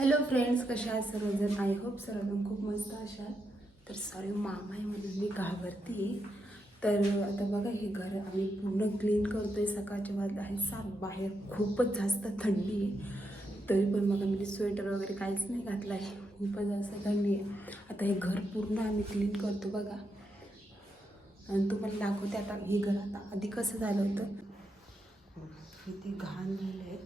Hello friends कशा आहात सर्वजण? आय होप सर्वजण खूप मस्त असाल. तर सॉरी मामा आहे म्हणून मी घाबरते तर आता बघा हे घर आम्ही पूर्ण क्लीन करतो आहे सकाळच्या वाजले आहे सात बाहेर खूपच जास्त थंडी आहे. तरी पण मग मी स्वेटर वगैरे काहीच नाही घातलं आहे. खूपच जास्त थंडी आहे. आता हे घर पूर्ण आम्ही क्लीन करतो बघा. आणि तुम्हाला दाखवते आता हे घर आता आधी कसं झालं होतं. इथे घाण झालं आहे.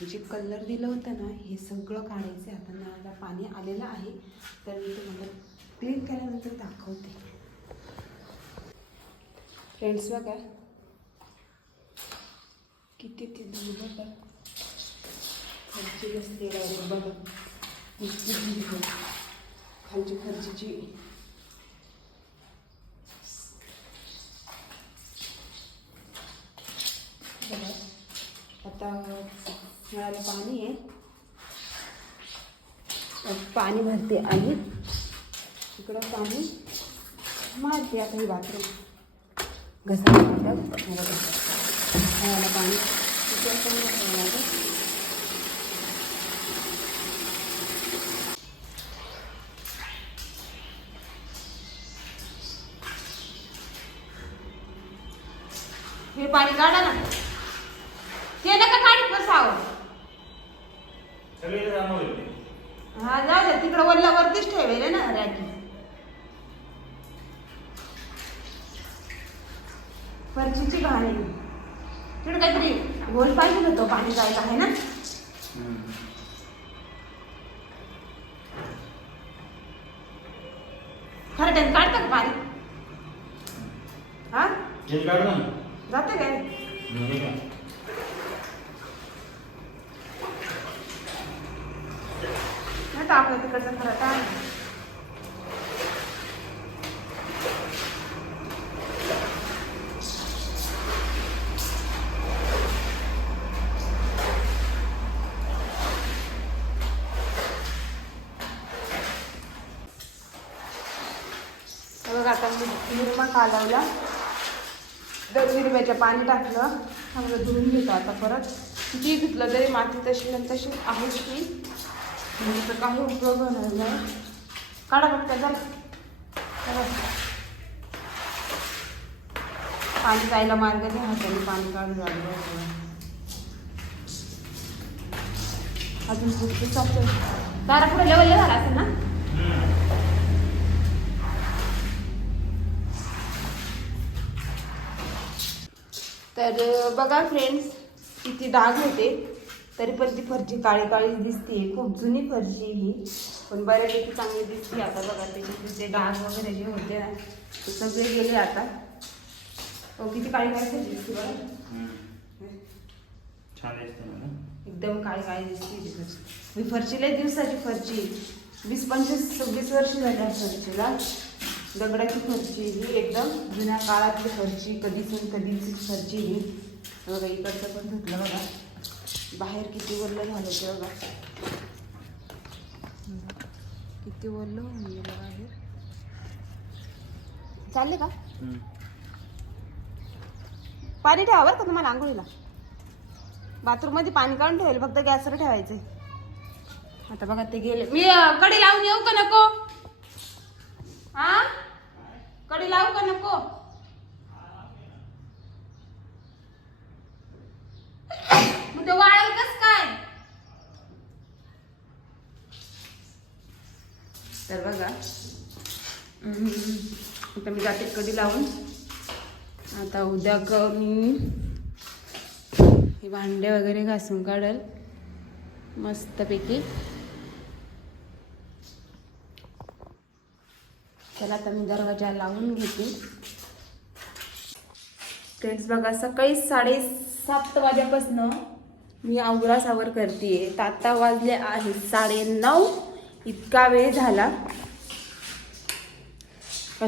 जे कलर दिलं होतं ना हे सगळं काढायचं आहे आता नळाला पाणी आलेलं आहे. तर मी तुम्हाला क्लीन केल्यानंतर दाखवते. फ्रेंड्स बघा. किती ते दूर बघा खालची बसली डायरेक्ट बघा. धूळ खालची खर्चीची बघा. आता नळाला पाणी आहे. पाणी भरते आणि इकडं पाणी मारते आता ही बाथरूम. घसा नळाला पाणी पण घासावं हे पाणी काढा ना. ते नका काढत बसावं. हा जाऊ द्या तिकडं वरतीच ठेवेल ना रॅकी फरचीची घाण. तिकडे काहीतरी गोल पाहिजे होतं पाणी जायला आहे ना? खरं त्याने काढतं का पाणी हा काढ ना. जातं काय? हे का? नाही तर तिकडचं खरं आता निरमा कालवला. दर निरम्याच्या पाणी टाकलं. चांगलं धुवून घेतो आता परत. किती धुतलं तरी माती तशी न तशी आहे की म्हणजे तर काही उपयोग होणार नाही काढा बघ पाणी जायला मार्ग नाही हाताने पाणी काढून झालं अजून पुढचे चालतं. तारा पुढे लेवल झाला असेल ना? तर बघा फ्रेंड्स किती डाग होते. तरी पण ती फरची काळी काळी दिसते. खूप जुनी फरशी ही. पण बऱ्यापैकी चांगली दिसते. आता बघा त्याचे ते डाग वगैरे जे होते ना ते सगळे गेले आता. हो किती काळी काळी फरशी दिसते बघा. छान दिसते एकदम काळी काळी दिसते ती फरशी फरशी लय दिवसाची फरशी वीस पंचवीस सव्वीस वर्ष झाली आहे फरशीला दगडाची फरशी ही एकदम जुन्या काळातली फरशी कधीच कधीची फरशी ही. बघा इकडचं पण धुतलं बघा. बाहेर किती वल्ल झालं ते बघा. किती वल्ल होऊन गेलं बाहेर चालले का. पाणी ठेवा बरं का तुम्हाला आंघोळीला? बाथरूममध्ये पाणी काढून ठेवेल फक्त गॅसवर ठेवायचंय. आता बघा ते गेले. मी कडी लावून येऊ का नको? हा कडी लावू का नको मग ते वाळेल कस काय तर बघा. आता मी जाते कधी लावून. आता उद्या क मी हे भांडे वगैरे घासून काढल. मस्तपैकी. त्याला आता मी दरवाजा लावून घेते. फ्रेंड्स बघा सकाळी साडेसात वाजेपासनं मी आवरा सावर करते आता वाजले आहे साडे नऊ इतका वेळ झाला.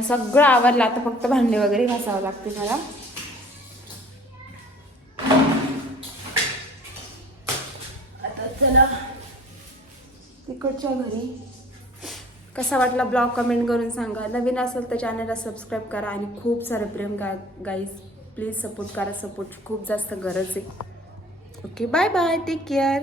सगळं आवरलं आता फक्त भांडे वगैरे घासावं लागते मला. आता चला. तिकडच्या घरी. कसा वाटला ब्लॉग कमेंट करून सांगा. नवीन असेल तर चॅनलला सबस्क्राईब करा आणि खूप सारं प्रेम गा गाईज प्लीज सपोर्ट करा. सपोर्ट खूप जास्त गरज आहे. Okay bye bye take care